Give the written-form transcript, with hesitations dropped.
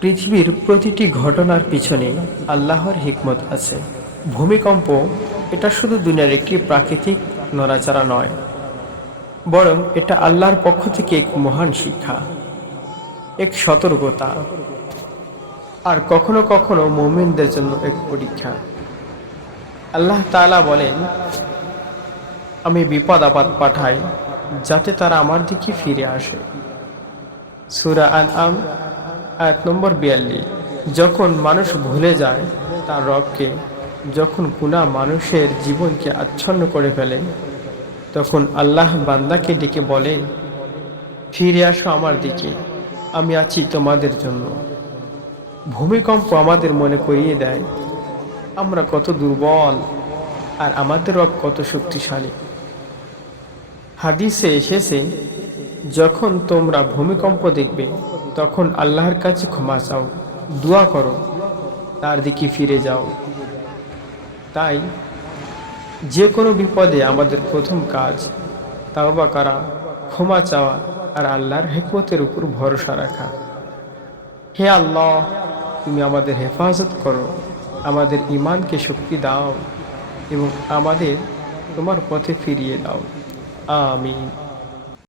পৃথিবীর প্রতিটি ঘটনার পিছনে আল্লাহর হিকমত আছে। ভূমিকম্প এটা শুধু দুনিয়ার একটি প্রাকৃতিক নড়াচড়া নয়, বরং এটা আল্লাহর পক্ষ থেকে এক মহান শিক্ষা, এক সতর্কতা, আর কখনো কখনো মুমিনদের জন্য এক পরীক্ষা। আল্লাহ তাআলা বলেন, আমি বিপদ আপদ পাঠাই যাতে তারা আমার দিকে ফিরে আসে। সূরা আনআম আয়াত নম্বর 42। যখন মানুষ ভুলে যায় তার রবকে, যখন গুনাহ মানুষের জীবনকে আচ্ছন্ন করে ফেলে, তখন আল্লাহ বান্দাকে ডেকে বলেন, ফিরে আসো আমার দিকে, আমি আছি তোমাদের জন্য। ভূমিকম্প আমাদের মনে করিয়ে দেয় আমরা কত দুর্বল আর আমাদের রব কত শক্তিশালী। হাদিসে এসেছে, যখন তোমরা ভূমিকম্প দেখবে তখন আল্লাহর কাছে ক্ষমা চাও, দোয়া করো, তার দিকে ফিরে যাও। তাই যে কোনো বিপদে আমাদের প্রথম কাজ তাওবা করা, ক্ষমা চাওয়া আর আল্লাহর হিকমতের উপর ভরসা রাখা। হে আল্লাহ, তুমি আমাদের হেফাজত করো, আমাদের ঈমানকে শক্তি দাও এবং আমাদের তোমার পথে ফিরিয়ে দাও। আমিন।